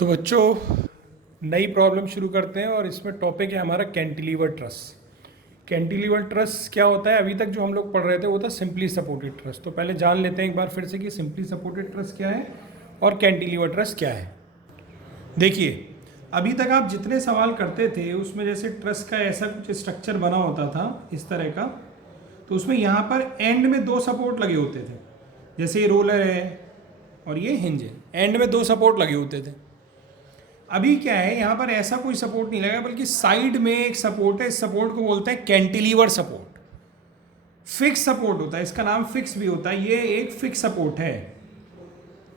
तो बच्चों नई प्रॉब्लम शुरू करते हैं और इसमें टॉपिक है हमारा कैंटिलीवर ट्रस। कैंटिलीवर ट्रस क्या होता है? अभी तक जो हम लोग पढ़ रहे थे वो था सिंपली सपोर्टेड ट्रस। तो पहले जान लेते हैं एक बार फिर से कि सिंपली सपोर्टेड ट्रस क्या है और कैंटिलीवर ट्रस क्या है। देखिए, अभी तक आप जितने सवाल करते थे उसमें जैसे ट्रस का ऐसा कुछ स्ट्रक्चर बना होता था इस तरह का, तो उसमें यहाँ पर एंड में दो सपोर्ट लगे होते थे। जैसे ये रोलर है और ये हिंज है, एंड में दो सपोर्ट लगे होते थे। अभी क्या है, यहाँ पर ऐसा कोई सपोर्ट नहीं लगा, बल्कि साइड में एक सपोर्ट है। इस सपोर्ट को बोलते हैं कैंटिलीवर सपोर्ट। फिक्स सपोर्ट होता है, इसका नाम फिक्स भी होता है। ये एक फिक्स सपोर्ट है,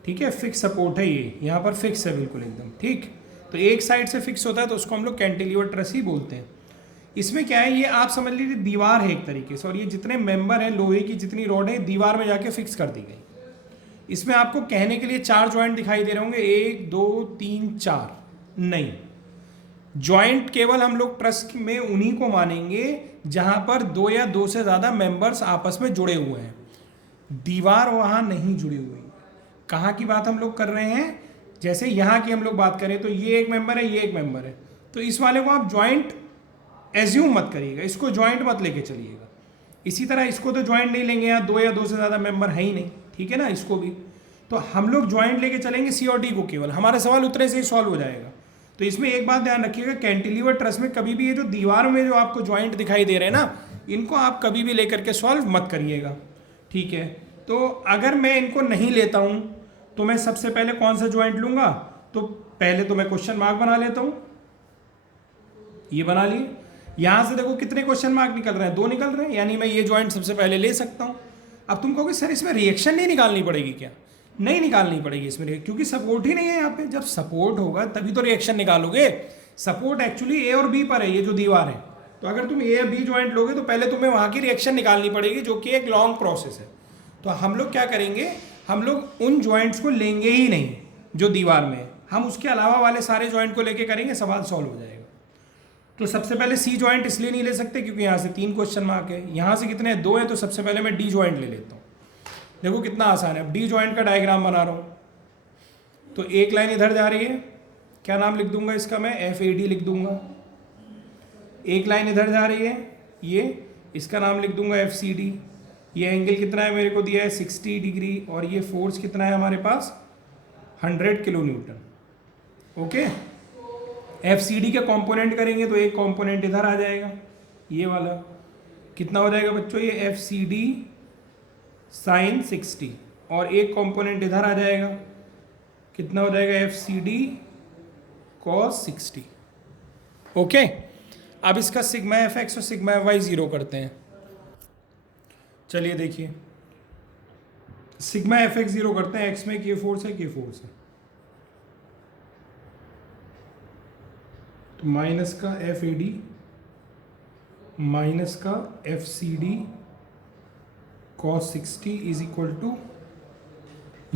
ठीक है, फिक्स सपोर्ट है। ये यहाँ पर फिक्स है बिल्कुल एकदम ठीक। तो एक साइड से फिक्स होता है तो उसको हम लोग कैंटिलीवर ट्रस ही बोलते हैं। इसमें क्या है, ये आप समझ लीजिए दीवार है एक तरीके से, और ये जितने मेंबर हैं लोहे की जितनी रॉड है दीवार में जाके फिक्स कर दी गई। इसमें आपको कहने के लिए 4 जॉइंट दिखाई दे रहे होंगे, 1 2 3 4। नहीं, जॉइंट केवल हम लोग ट्रस में उन्हीं को मानेंगे जहां पर 2 या 2 से ज्यादा मेंबर्स आपस में जुड़े हुए हैं। दीवार वहां नहीं जुड़ी हुई। कहाँ की बात हम लोग कर रहे हैं? जैसे यहाँ की हम लोग बात करें तो ये एक मेंबर है, ये एक मेंबर है, तो इस वाले को आप जॉइंट एज्यूम मत करिएगा, इसको जॉइंट मत लेके चलिएगा। इसी तरह इसको तो जॉइंट नहीं लेंगे, यहाँ 2 या 2 से ज़्यादा मेंबर है ही नहीं, ठीक है ना। इसको भी तो हम लोग जॉइंट लेके चलेंगे सी और डी को केवल। हमारा सवाल उतने से ही सॉल्व हो जाएगा। तो इसमें एक बात ध्यान रखिएगा, कैंटिलीवर ट्रस में कभी भी ये जो दीवार में जो आपको जॉइंट दिखाई दे रहे हैं ना, इनको आप कभी भी लेकर के सॉल्व मत करिएगा, ठीक है। तो अगर मैं इनको नहीं लेता हूं तो मैं सबसे पहले कौन सा जॉइंट लूंगा? तो पहले तो मैं क्वेश्चन मार्क बना लेता हूं, ये बना लिए। यहां से देखो कितने क्वेश्चन मार्क निकल रहे हैं, 2 निकल रहे हैं, यानी मैं ये जॉइंट सबसे पहले ले सकता हूं। अब तुम कहोगे सर इसमें रिएक्शन नहीं निकालनी पड़ेगी क्या? नहीं निकालनी पड़ेगी इसमें, क्योंकि सपोर्ट ही नहीं है यहाँ पे। जब सपोर्ट होगा तभी तो रिएक्शन निकालोगे। सपोर्ट एक्चुअली ए और बी पर है, ये जो दीवार है। तो अगर तुम ए और बी जॉइंट लोगे तो पहले तुम्हें वहां की रिएक्शन निकालनी पड़ेगी, जो कि एक लॉन्ग प्रोसेस है। तो हम लोग क्या करेंगे, हम लोग उन जॉइंट्स को लेंगे ही नहीं जो दीवार में है, हम उसके अलावा वाले सारे जॉइंट को लेके करेंगे, सवाल सॉल्व हो जाएगा। तो सबसे पहले सी जॉइंट इसलिए नहीं ले सकते क्योंकि यहाँ से 3 क्वेश्चन मार्क है, यहाँ से कितने हैं, 2 है। तो सबसे पहले मैं डी जॉइंट ले लेता हूँ। देखो कितना आसान है। अब डी जॉइंट का डायग्राम बना रहा हूँ, तो एक लाइन इधर जा रही है, क्या नाम लिख दूंगा इसका मैं? FAD लिख दूंगा। एक लाइन इधर जा रही है, ये इसका नाम लिख दूंगा FCD। ये एंगल कितना है मेरे को दिया है 60 डिग्री, और ये फोर्स कितना है हमारे पास 100 किलो न्यूटन। ओके, FCD के कंपोनेंट करेंगे तो एक कंपोनेंट इधर आ जाएगा, ये वाला कितना हो जाएगा बच्चों, ये FCD साइन 60, और एक कंपोनेंट इधर आ जाएगा, कितना हो जाएगा FCD cos 60। ओके, अब इसका सिग्मा FX और सिग्मा FY 0 करते हैं। चलिए देखिए, सिग्मा FX 0 करते हैं। एक्स में K फोर्स है, K फोर्स है, तो माइनस का FAD माइनस का FCD cos 60 is equal to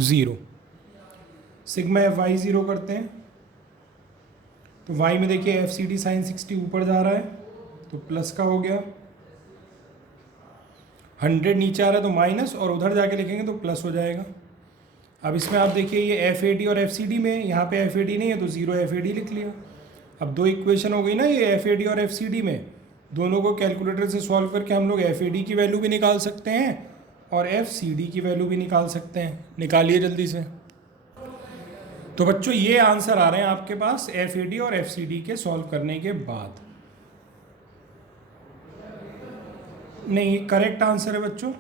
0। Sigma FY 0 करते हैं, तो y में देखिए FCD साइन 60 ऊपर जा रहा है तो प्लस का हो गया, 100 नीचे आ रहा है तो माइनस, और उधर जाके लिखेंगे तो प्लस हो जाएगा। अब इसमें आप देखिए ये FAD और FCD में, यहाँ पे FAD नहीं है तो 0 FAD लिख लिया। अब 2 इक्वेशन हो गई ना ये FAD और FCD में, दोनों को कैलकुलेटर से सॉल्व करके हम लोग FAD की वैल्यू भी निकाल सकते हैं और FCD की वैल्यू भी निकाल सकते हैं। निकालिए जल्दी से। तो बच्चों ये आंसर आ रहे हैं आपके पास FAD और FCD के सॉल्व करने के बाद। नहीं, ये करेक्ट आंसर है बच्चों,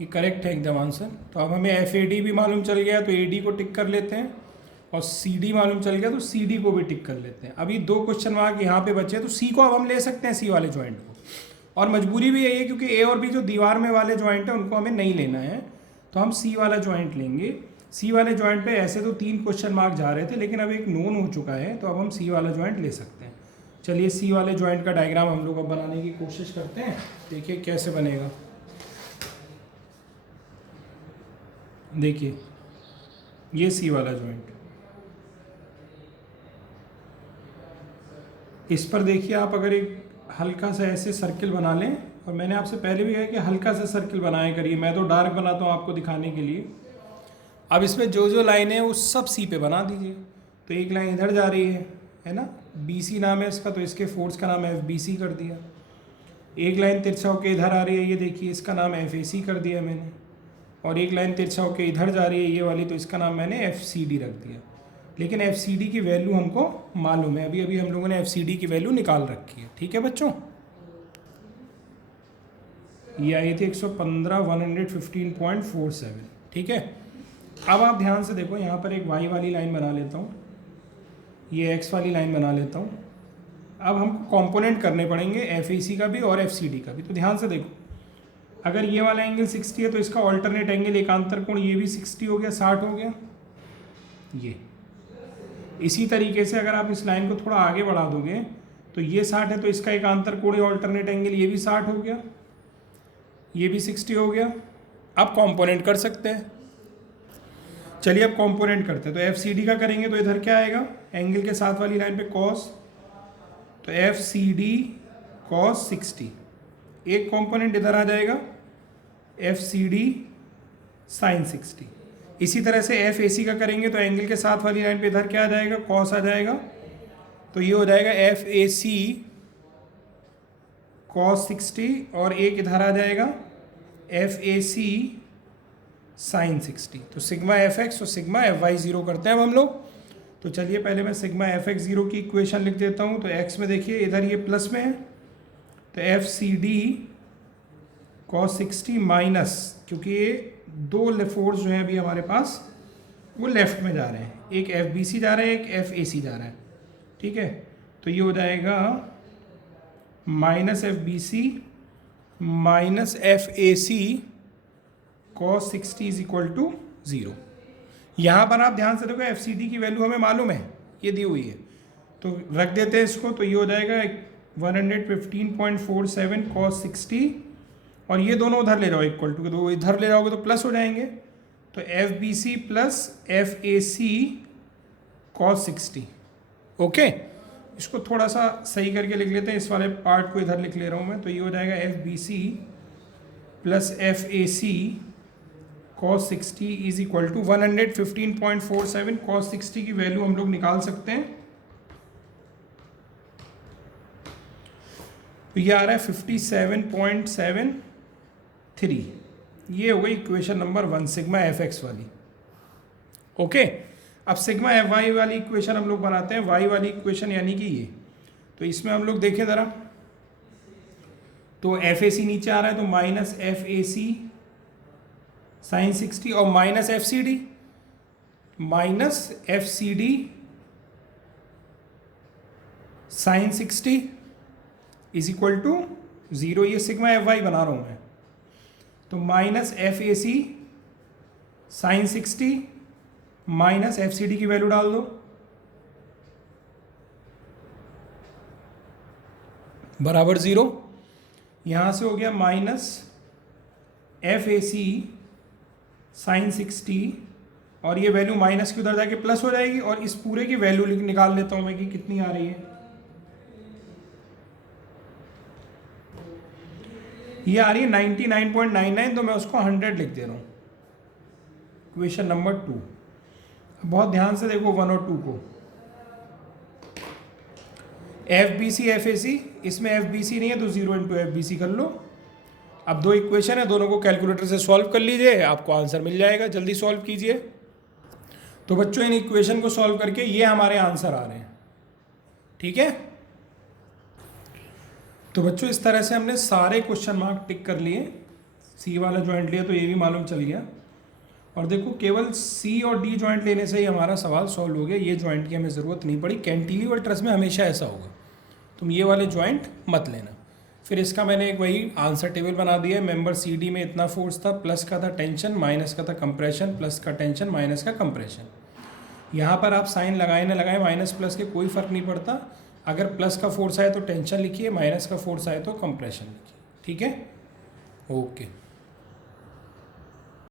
ये करेक्ट है एकदम आंसर। तो अब हमें FAD भी मालूम चल गया तो AD को टिक कर लेते हैं, और CD मालूम चल गया तो CD को भी टिक कर लेते हैं। अभी 2 क्वेश्चन मार्क यहाँ पे बचे, तो C को अब हम ले सकते हैं, C वाले जॉइंट को। और मजबूरी भी यही है क्योंकि A और B जो दीवार में वाले जॉइंट है उनको हमें नहीं लेना है, तो हम C वाला जॉइंट लेंगे। C वाले जॉइंट पे ऐसे तो 3 क्वेश्चन मार्क जा रहे थे, लेकिन अब एक नोन हो चुका है, तो अब हम C वाला जॉइंट ले सकते हैं। चलिए C वाले जॉइंट का डायग्राम हम लोग अब बनाने की कोशिश करते हैं, देखिए कैसे बनेगा। देखिए ये C वाला जॉइंट, इस पर देखिए आप अगर एक हल्का सा ऐसे सर्किल बना लें, और मैंने आपसे पहले भी कहा कि हल्का सा सर्किल बनाया करिए, मैं तो डार्क बनाता हूँ आपको दिखाने के लिए। अब इसमें जो जो लाइनें हैं वो सब C पे बना दीजिए। तो एक लाइन इधर जा रही है ना, BC नाम है इसका, तो इसके फोर्स का नाम FBC कर दिया। एक लाइन तिरछा होकर इधर आ रही है, ये देखिए, इसका नाम FAC कर दिया मैंने। और एक लाइन तिरछा होकर इधर जा रही है ये वाली, तो इसका नाम मैंने FCD रख दिया। लेकिन FCD की वैल्यू हमको मालूम है, अभी अभी हम लोगों ने FCD की वैल्यू निकाल रखी है। ठीक है बच्चों, ये आई थी 115 115.47। ठीक है, अब आप ध्यान से देखो, यहाँ पर एक y वाली लाइन बना लेता हूँ, ये x वाली लाइन बना लेता हूँ। अब हमको कंपोनेंट करने पड़ेंगे FAC का भी और FCD का भी। तो ध्यान से देखो, अगर ये वाला एंगल 60 है तो इसका ऑल्टरनेट एंगल एकांतर कोण ये भी 60 हो गया, 60 हो गया ये। इसी तरीके से अगर आप इस लाइन को थोड़ा आगे बढ़ा दोगे तो ये 60 है, तो इसका एकांतर कोण ऑल्टरनेट एंगल ये भी 60 हो गया, ये भी 60 हो गया। अब कंपोनेंट कर सकते हैं। चलिए अब कंपोनेंट करते हैं। तो FCD का करेंगे तो इधर क्या आएगा, एंगल के साथ वाली लाइन पे cos, तो FCD cos 60। एक कंपोनेंट इधर आ जाएगा FCD sin 60। इसी तरह से FAC का करेंगे तो एंगल के साथ वाली लाइन पे इधर क्या आ जाएगा, cos आ जाएगा, तो ये हो जाएगा FAC cos 60, और एक इधर आ जाएगा FAC sin 60। तो सिग्मा FX और सिग्मा FY 0 करते हैं अब हम लोग। तो चलिए पहले मैं सिग्मा FX 0 की इक्वेशन लिख देता हूँ। तो x में देखिए इधर ये प्लस में है, तो FCD cos 60 माइनस, क्योंकि ये दो फोर्स जो है अभी हमारे पास वो लेफ्ट में जा रहे हैं, एक FBC जा रहा है, एक FAC जा रहा है। ठीक है, तो ये हो जाएगा minus FBC minus FAC cos 60 is equal to 0। यहाँ पर आप ध्यान से देखो FCD की वैल्यू हमें मालूम है, ये दी हुई है, तो रख देते हैं इसको। तो ये हो जाएगा 115.47 cos 60, और ये दोनों उधर ले जाओ इक्वल टू, तो इधर ले जाओगे तो प्लस हो जाएंगे, तो FBC plus FAC cos 60। Okay, इसको थोड़ा सा सही करके लिख लेते हैं, इस वाले पार्ट को इधर लिख ले रहा हूँ मैं। तो ये हो जाएगा FBC plus FAC cos 60 is equal to 115.47 cos 60 की वैल्यू हम लोग निकाल सकते हैं। तो ये आ रहा है 57.73। ये हो गई इक्वेशन नंबर 1 सिग्मा FX वाली। ओके, अब सिग्मा FY वाली इक्वेशन हम लोग बनाते हैं, y वाली इक्वेशन यानी कि ये। तो इसमें हम लोग देखें ज़रा, तो FAC नीचे आ रहा है, तो माइनस FAC sin 60 और minus FCD sin 60 is equal to 0। ये सिग्मा FY बना रहा हूँ मैं, तो minus FAC sin 60 minus FCD की वैल्यू डाल दो, बराबर 0। यहाँ से हो गया माइनस FAC sin 60, और ये वैल्यू माइनस की उधर जाके प्लस हो जाएगी, और इस पूरे की वैल्यू निकाल लेता हूँ मैं कि कितनी आ रही है। ये आ रही है 99.99, तो मैं उसको 100 लिख दे रहा हूँ। Equation number 2। बहुत ध्यान से देखो 1 और 2 को, FBC FAC, इसमें FBC नहीं है तो 0 इंटू FBC कर लो। अब दो इक्वेशन है, दोनों को कैलकुलेटर से सॉल्व कर लीजिए, आपको आंसर मिल जाएगा। जल्दी सॉल्व कीजिए। तो बच्चों इन इक्वेशन को सॉल्व करके ये हमारे आंसर आ रहे हैं। ठीक है, तो बच्चों इस तरह से हमने सारे क्वेश्चन मार्क टिक कर लिए। सी वाला जॉइंट लिया तो ये भी मालूम चल गया, और देखो केवल सी और डी जॉइंट लेने से ही हमारा सवाल सॉल्व हो गया। ये जॉइंट की हमें ज़रूरत नहीं पड़ी। कैंटिलीवर ट्रस में हमेशा ऐसा होगा, तुम ये वाले जॉइंट मत लेना। फिर इसका मैंने एक वही आंसर टेबल बना दिया है। मेंबर सी डी में इतना फोर्स था, प्लस का था टेंशन, माइनस का था कंप्रेशन, प्लस का टेंशन, माइनस का कंप्रेशन। यहाँ पर आप साइन लगाए ना लगाए, माइनस प्लस के कोई फ़र्क नहीं पड़ता। अगर प्लस का फोर्स आए तो टेंशन लिखिए, माइनस का फोर्स आए तो कंप्रेशन लिखिए। ठीक है, ओके।